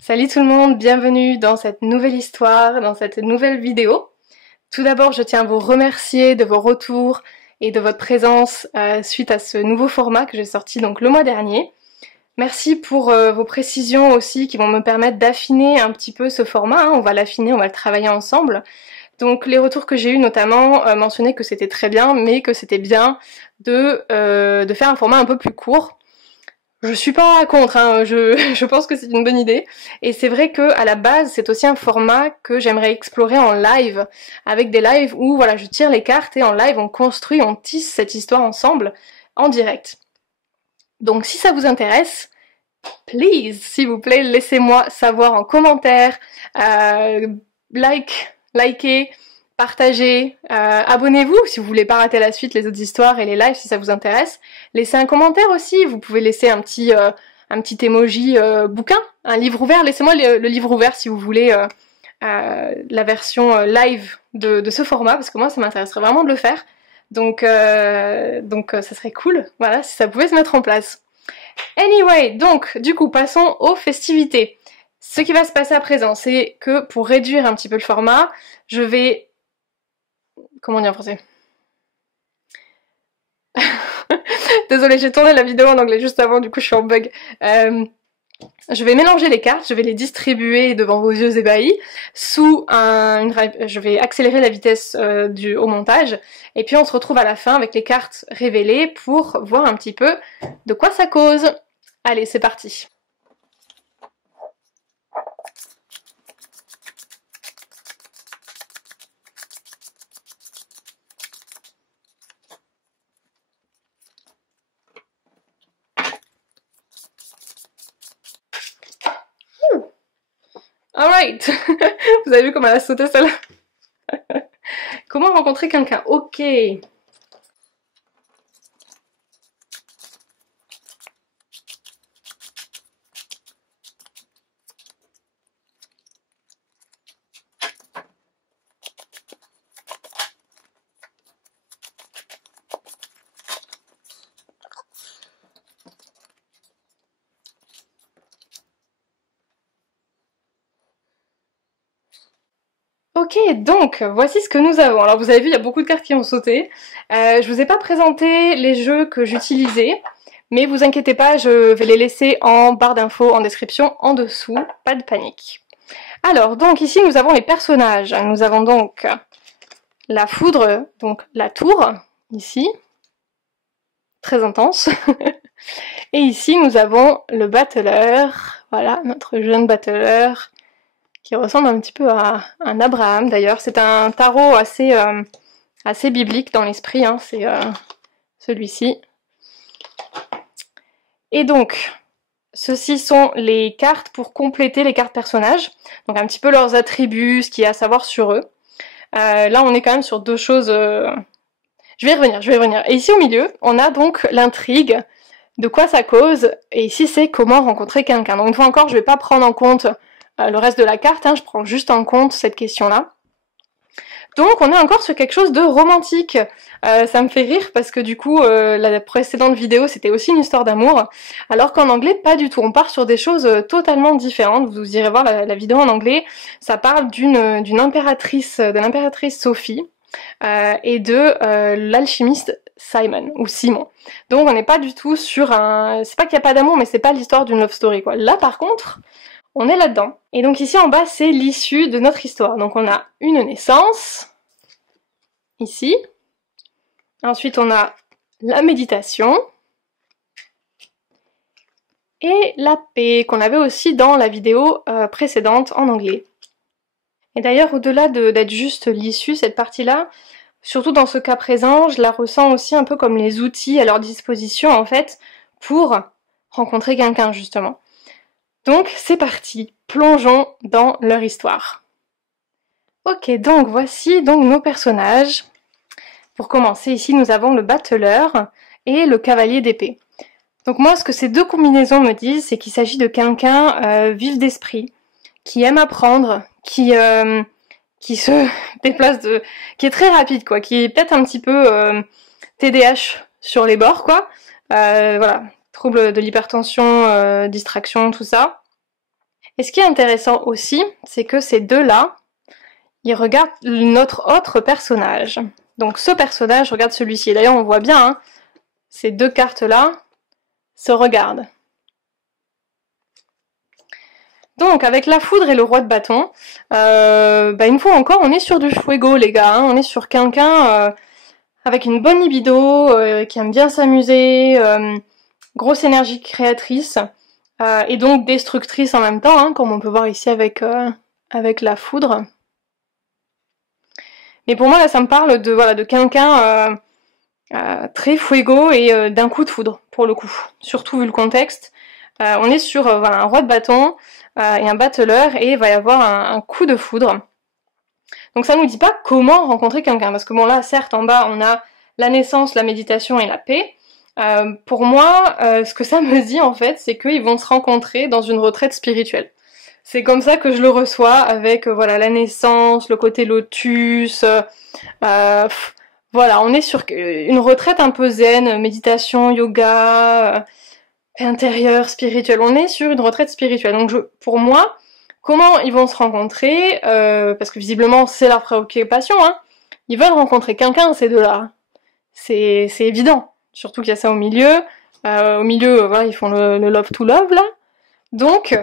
Salut tout le monde, bienvenue dans cette nouvelle histoire, dans cette nouvelle vidéo. Tout d'abord, je tiens à vous remercier de vos retours et de votre présence suite à ce nouveau format que j'ai sorti donc le mois dernier. Merci pour vos précisions aussi qui vont me permettre d'affiner un petit peu ce format, hein. On va l'affiner, on va le travailler ensemble. Donc les retours que j'ai eus notamment mentionnaient que c'était très bien, mais que c'était bien de faire un format un peu plus court. Je suis pas contre, hein, je pense que c'est une bonne idée. Et c'est vrai que à la base, c'est aussi un format que j'aimerais explorer en live, avec des lives où voilà, je tire les cartes et en live on construit, on tisse cette histoire ensemble, en direct. Donc si ça vous intéresse, please, s'il vous plaît, laissez-moi savoir en commentaire, likez, partagez, abonnez-vous si vous voulez pas rater la suite, les autres histoires et les lives si ça vous intéresse. Laissez un commentaire aussi, vous pouvez laisser un petit emoji bouquin, un livre ouvert, laissez-moi le livre ouvert si vous voulez la version live de ce format, parce que moi ça m'intéresserait vraiment de le faire. Donc ça serait cool, voilà, si ça pouvait se mettre en place. Anyway, donc du coup passons aux festivités. Ce qui va se passer à présent, c'est que pour réduire un petit peu le format, je vais... Comment dire en français? Désolée, j'ai tourné la vidéo en anglais juste avant, du coup je suis en bug. Je vais mélanger les cartes, je vais les distribuer devant vos yeux ébahis sous je vais accélérer la vitesse au montage, et puis on se retrouve à la fin avec les cartes révélées pour voir un petit peu de quoi ça cause. Allez, c'est parti. Alright. Vous avez vu comment elle a sauté celle-là? Comment rencontrer quelqu'un? Ok. Ok, donc voici ce que nous avons. Alors vous avez vu, il y a beaucoup de cartes qui ont sauté. Je vous ai pas présenté les jeux que j'utilisais, mais vous inquiétez pas, je vais les laisser en barre d'infos, en description, en dessous, pas de panique. Alors, donc ici nous avons les personnages. Nous avons donc la foudre, donc la tour, ici, très intense. Et ici nous avons le battleur, voilà, notre jeune battleur, qui ressemble un petit peu à un Abraham d'ailleurs. C'est un tarot assez biblique dans l'esprit, hein. C'est celui-ci. Et donc, ceci sont les cartes pour compléter les cartes personnages. Donc un petit peu leurs attributs, ce qu'il y a à savoir sur eux. Là on est quand même sur deux choses... Je vais y revenir. Et ici au milieu, on a donc l'intrigue, de quoi ça cause, et ici c'est comment rencontrer quelqu'un. Donc une fois encore, je vais pas prendre en compte le reste de la carte, hein, je prends juste en compte cette question-là. Donc on est encore sur quelque chose de romantique. Ça me fait rire parce que du coup, la précédente vidéo c'était aussi une histoire d'amour, alors qu'en anglais pas du tout. On part sur des choses totalement différentes. Vous irez voir la vidéo en anglais, ça parle d'une impératrice, de l'impératrice Sophie, et de l'alchimiste Simon, ou Simon. Donc on n'est pas du tout sur un... C'est pas qu'il n'y a pas d'amour, mais c'est pas l'histoire d'une love story, quoi. Là par contre, on est là-dedans. Et donc ici en bas, c'est l'issue de notre histoire. Donc on a une naissance, ici. Ensuite on a la méditation. Et la paix, qu'on avait aussi dans la vidéo précédente en anglais. Et d'ailleurs, au-delà d'être juste l'issue, cette partie-là, surtout dans ce cas présent, je la ressens aussi un peu comme les outils à leur disposition, en fait, pour rencontrer quelqu'un, justement. Donc, c'est parti, plongeons dans leur histoire. Ok, donc voici donc nos personnages. Pour commencer, ici, nous avons le battleur et le cavalier d'épée. Donc moi, ce que ces deux combinaisons me disent, c'est qu'il s'agit de quelqu'un vif d'esprit, qui aime apprendre, qui se déplace qui est très rapide, quoi, qui est peut-être un petit peu TDAH sur les bords, quoi. Voilà, trouble de l'hypertension, distraction, tout ça. Et ce qui est intéressant aussi, c'est que ces deux-là, ils regardent notre autre personnage. Donc ce personnage regarde celui-ci. D'ailleurs, on voit bien, hein, ces deux cartes-là se regardent. Donc, avec la foudre et le roi de bâton, une fois encore, on est sur du fuego, les gars. Hein. On est sur quelqu'un avec une bonne libido, qui aime bien s'amuser, grosse énergie créatrice, et donc destructrice en même temps, hein, comme on peut voir ici avec la foudre. Mais pour moi, là, ça me parle de quelqu'un très fuego et d'un coup de foudre, pour le coup. Surtout vu le contexte. On est sur un roi de bâton et un battleur, et il va y avoir un coup de foudre. Donc ça nous dit pas comment rencontrer quelqu'un, parce que bon là, certes, en bas, on a la naissance, la méditation et la paix. Pour moi, ce que ça me dit, en fait, c'est qu'ils vont se rencontrer dans une retraite spirituelle. C'est comme ça que je le reçois, avec la naissance, le côté lotus, voilà, on est sur une retraite un peu zen, méditation, yoga, paix intérieure, spirituelle. On est sur une retraite spirituelle. Donc pour moi, comment ils vont se rencontrer, parce que visiblement c'est leur préoccupation, hein. Ils veulent rencontrer quelqu'un, ces deux-là. C'est évident. Surtout qu'il y a ça au milieu. Voilà, ils font le love to love, là. Donc,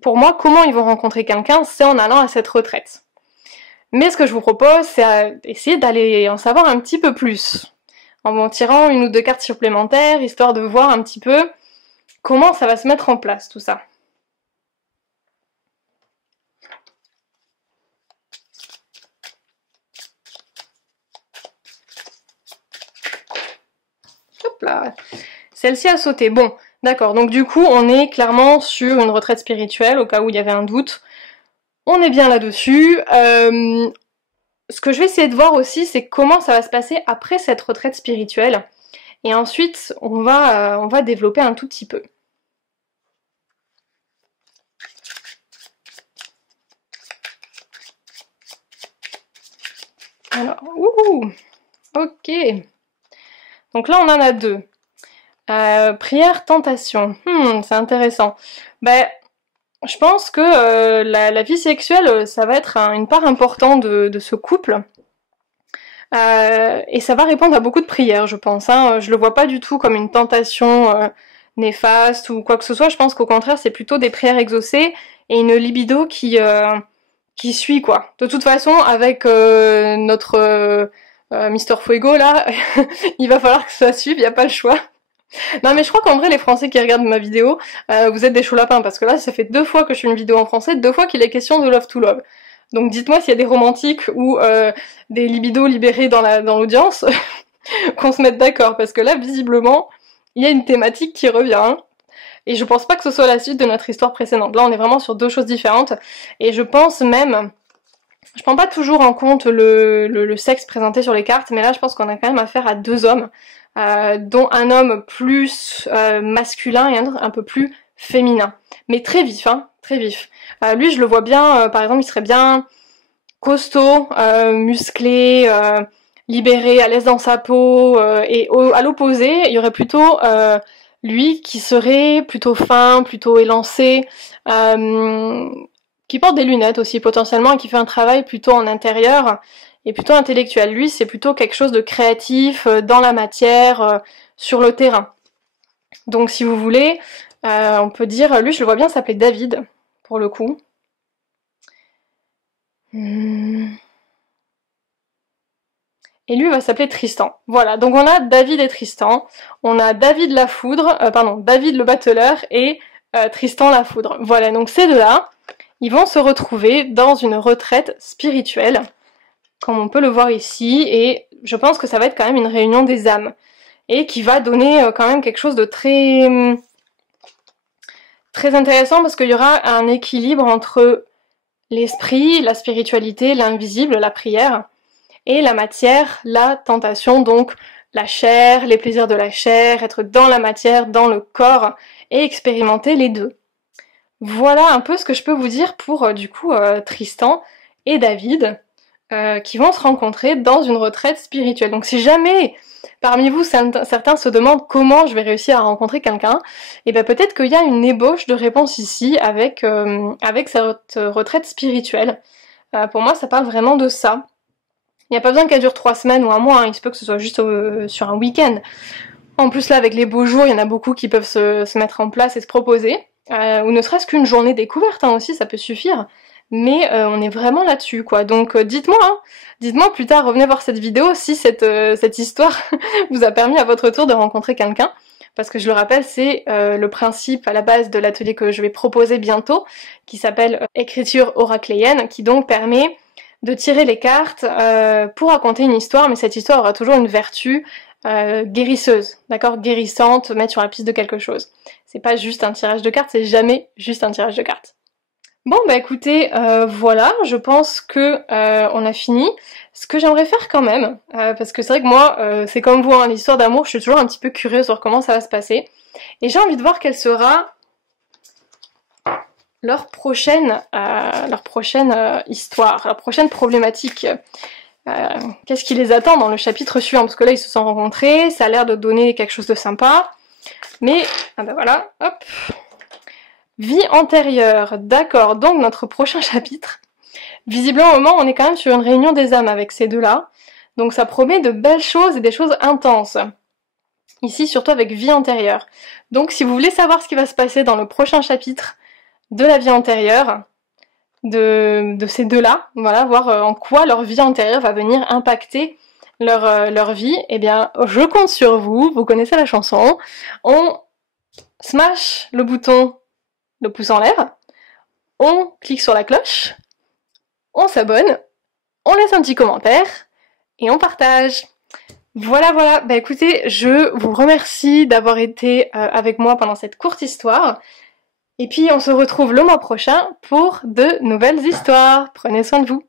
pour moi, comment ils vont rencontrer quelqu'un, c'est en allant à cette retraite. Mais ce que je vous propose, c'est essayer d'aller en savoir un petit peu plus. En tirant une ou deux cartes supplémentaires, histoire de voir un petit peu comment ça va se mettre en place, tout ça. Hop là. Celle-ci a sauté. Bon, d'accord. Donc du coup, on est clairement sur une retraite spirituelle, au cas où il y avait un doute. On est bien là-dessus. Ce que je vais essayer de voir aussi, c'est comment ça va se passer après cette retraite spirituelle. Et ensuite, on va développer un tout petit peu. Alors, ok. Donc là, on en a deux. Prière, tentation. C'est intéressant. Je pense que la vie sexuelle, ça va être une part importante de ce couple. Et ça va répondre à beaucoup de prières, je pense. Hein. Je le vois pas du tout comme une tentation néfaste ou quoi que ce soit. Je pense qu'au contraire, c'est plutôt des prières exaucées et une libido qui suit, quoi. De toute façon, avec notre Mister Fuego, là, il va falloir que ça suive, il n'y a pas le choix. Non mais je crois qu'en vrai les Français qui regardent ma vidéo, vous êtes des chauds lapins, parce que là ça fait 2 fois que je fais une vidéo en français, 2 fois qu'il est question de love to love. Donc dites-moi s'il y a des romantiques ou des libidos libérés dans l'audience, qu'on se mette d'accord, parce que là visiblement il y a une thématique qui revient, hein. Et je pense pas que ce soit la suite de notre histoire précédente. Là on est vraiment sur 2 choses différentes, et je pense même... Je prends pas toujours en compte le sexe présenté sur les cartes, mais là je pense qu'on a quand même affaire à 2 hommes, dont un homme plus masculin et un autre un peu plus féminin. Mais très vif, hein, très vif. Lui, je le vois bien, par exemple, il serait bien costaud, musclé, libéré, à l'aise dans sa peau, et à l'opposé, il y aurait plutôt lui qui serait plutôt fin, plutôt élancé, qui porte des lunettes aussi potentiellement et qui fait un travail plutôt en intérieur et plutôt intellectuel. Lui, c'est plutôt quelque chose de créatif, dans la matière, sur le terrain. Donc si vous voulez, on peut dire, lui je le vois bien s'appeler David, pour le coup. Et lui va s'appeler Tristan. Voilà, donc on a David et Tristan, on a David la foudre, David le battleur et Tristan la foudre. Voilà, donc ces deux-là, ils vont se retrouver dans une retraite spirituelle, comme on peut le voir ici, et je pense que ça va être quand même une réunion des âmes, et qui va donner quand même quelque chose de très intéressant, parce qu'il y aura un équilibre entre l'esprit, la spiritualité, l'invisible, la prière, et la matière, la tentation, donc la chair, les plaisirs de la chair, être dans la matière, dans le corps, et expérimenter les deux. Voilà un peu ce que je peux vous dire pour du coup Tristan et David. qui vont se rencontrer dans une retraite spirituelle. Donc si jamais parmi vous certains se demandent comment je vais réussir à rencontrer quelqu'un, et ben peut-être qu'il y a une ébauche de réponse ici avec cette retraite spirituelle. Pour moi ça parle vraiment de ça. Il n'y a pas besoin qu'elle dure 3 semaines ou un mois, hein. Il se peut que ce soit juste sur un week-end. En plus là avec les beaux jours, il y en a beaucoup qui peuvent se mettre en place et se proposer, ou ne serait-ce qu'une journée découverte hein, aussi, ça peut suffire. Mais on est vraiment là-dessus quoi, donc dites-moi plus tard, revenez voir cette vidéo si cette histoire vous a permis à votre tour de rencontrer quelqu'un, parce que je le rappelle, c'est le principe à la base de l'atelier que je vais proposer bientôt, qui s'appelle écriture oracléenne, qui donc permet de tirer les cartes pour raconter une histoire, mais cette histoire aura toujours une vertu guérisseuse, d'accord, guérissante, mettre sur la piste de quelque chose. C'est pas juste un tirage de cartes, c'est jamais juste un tirage de cartes. Bon bah écoutez, voilà, je pense que on a fini. Ce que j'aimerais faire quand même, parce que c'est vrai que moi, c'est comme vous, hein, l'histoire d'amour, je suis toujours un petit peu curieuse sur comment ça va se passer. Et j'ai envie de voir quelle sera leur prochaine histoire, leur prochaine problématique. Qu'est-ce qui les attend dans le chapitre suivant, parce que là ils se sont rencontrés, ça a l'air de donner quelque chose de sympa. Mais, ah bah voilà, hop. Vie antérieure, d'accord, donc notre prochain chapitre. Visiblement, au moment, on est quand même sur une réunion des âmes avec ces deux-là. Donc ça promet de belles choses et des choses intenses. Ici, surtout avec vie antérieure. Donc si vous voulez savoir ce qui va se passer dans le prochain chapitre de la vie antérieure, de ces deux-là, voilà, voir en quoi leur vie antérieure va venir impacter leur vie, eh bien, je compte sur vous, vous connaissez la chanson. On smash le bouton le pouce en l'air, on clique sur la cloche, on s'abonne, on laisse un petit commentaire et on partage. Voilà, voilà, bah écoutez, je vous remercie d'avoir été avec moi pendant cette courte histoire. Et puis on se retrouve le mois prochain pour de nouvelles histoires. Prenez soin de vous.